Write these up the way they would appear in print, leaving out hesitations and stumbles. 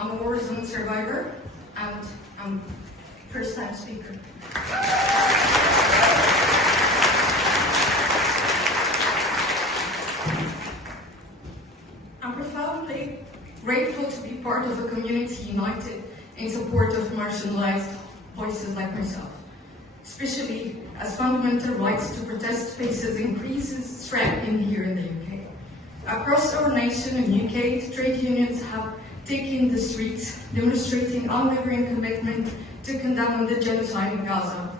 I'm a war zone survivor, and I'm a first-time speaker. I'm profoundly grateful to be part of a community united in support of marginalized voices like myself, especially as fundamental rights to protest faces increases threat here in the UK. Across our nation in the UK, trade unions have taken the streets, demonstrating unwavering commitment to condemn the genocide in Gaza.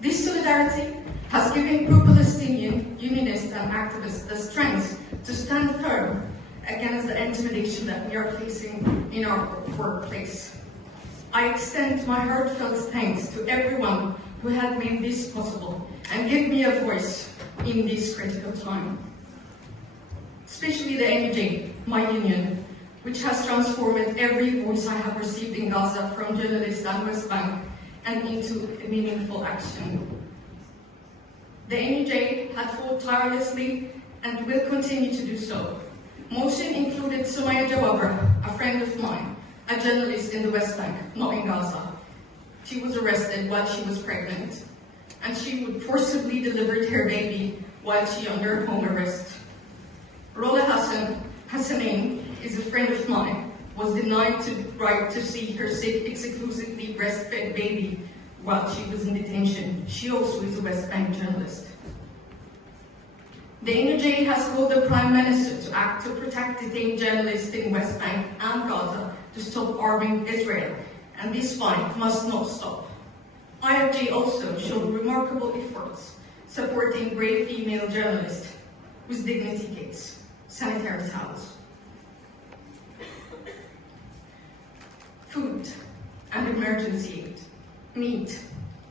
This solidarity has given pro-Palestinian unionists and activists the strength to stand firm against the intimidation that we are facing in our workplace. I extend my heartfelt thanks to everyone who had made this possible and give me a voice in this critical time. Especially the NUJ, my union, which has transformed every voice I have received in Gaza from journalists and West Bank and into meaningful action. The NUJ had fought tirelessly and will continue to do so. Motion included Sumaya Jawabra, a friend of mine, a journalist in the West Bank, not in Gaza. She was arrested while she was pregnant, and she would forcibly delivered her baby while she under home arrest. Rola Hassanin is a friend of mine, was denied the right to see her exclusively breastfed baby while she was in detention. She also is a West Bank journalist. The NUJ has called the Prime Minister to act to protect detained journalists in West Bank and Gaza to stop arming Israel, and this fight must not stop. IFJ also showed remarkable efforts supporting brave female journalists with dignity kits, sanitary towels, food and emergency aid, meat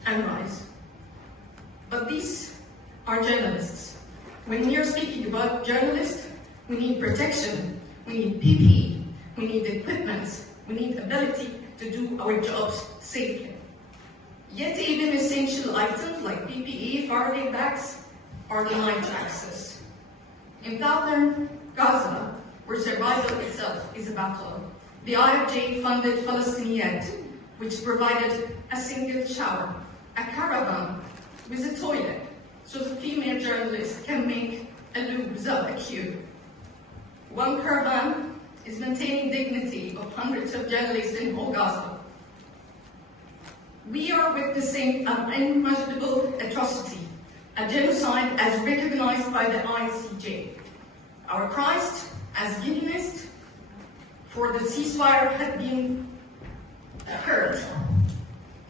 and rice. But these are journalists. When we are speaking about journalists, we need protection, we need PPE, we need equipment, we need ability to do our jobs safely. Yet even essential items like PPE, Faraday bags are denied to access. In southern Gaza, where survival itself is a battle, the IFJ funded Palestine, which provided a single shower, a caravan with a toilet, so the female journalist can make a loo without a queue. One caravan is maintaining dignity of hundreds of journalists in whole Gaza. We are witnessing an unimaginable atrocity, a genocide as recognized by the ICJ. Our cries as unionists for the ceasefire had been heard.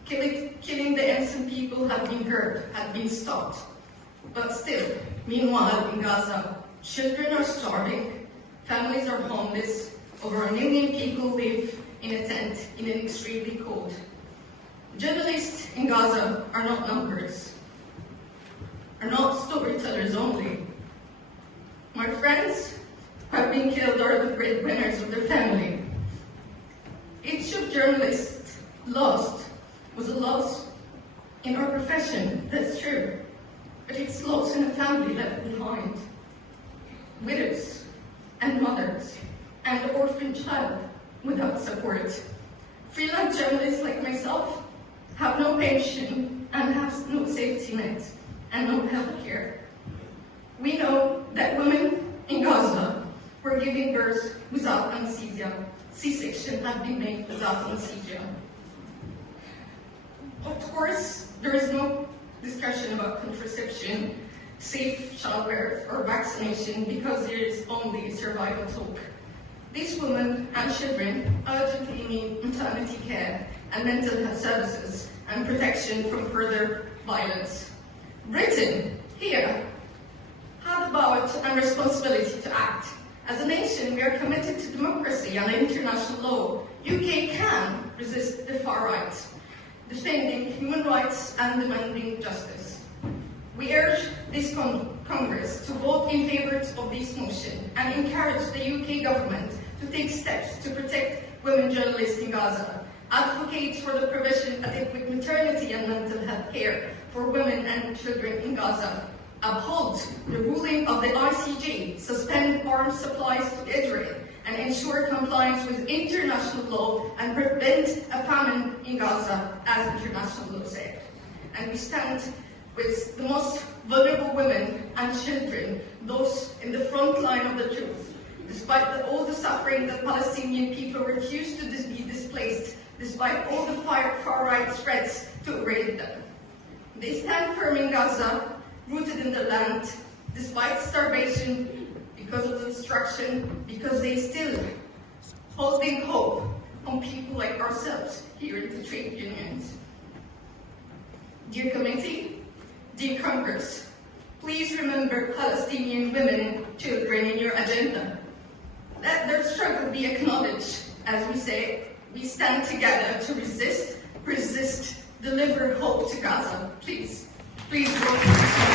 Killing the innocent people had been heard, had been stopped. But still, meanwhile in Gaza, children are starving, families are homeless, over 1 million people live in a tent in an extremely cold. Journalists in Gaza are not numbers, are not storytellers only. My friends who have been killed are the breadwinners of their family. Each of journalists lost was a loss in our profession, that's true. But it's loss in a family left behind. Widows and mothers and an orphan child without support. Freelance journalists like myself have no pension and have no safety net and no health care. We know that women in Gaza were giving birth without anesthesia. C-section had been made without anesthesia. Of course, there is no discussion about contraception, safe childbirth, or vaccination because there is only survival talk. These women and children urgently need maternity care and mental health services and protection from further violence. Britain, here, had the power and responsibility to act. As a nation, we are committed to democracy and international law. UK can resist the far right, defending human rights and demanding justice. We urge this Congress to vote in favour of this motion and encourage the UK government to take steps to protect women journalists in Gaza, advocate for the provision of adequate maternity and mental health care for women and children in Gaza, uphold the ruling of the ICJ, suspend arms supplies to Israel, and ensure compliance with international law and prevent a famine in Gaza, as international law said. And we stand with the most vulnerable women and children, those in the front line of the truth. Despite all the suffering, the Palestinian people refuse to be displaced, despite all the far-right threats to erase them. They stand firm in Gaza, rooted in the land, despite starvation, because of the destruction, because they still holding hope on people like ourselves here in the trade unions. Dear committee, dear Congress, please remember Palestinian women and children in your agenda. Let their struggle be acknowledged. As we say, we stand together to resist, persist, deliver hope to Gaza. Please vote for this.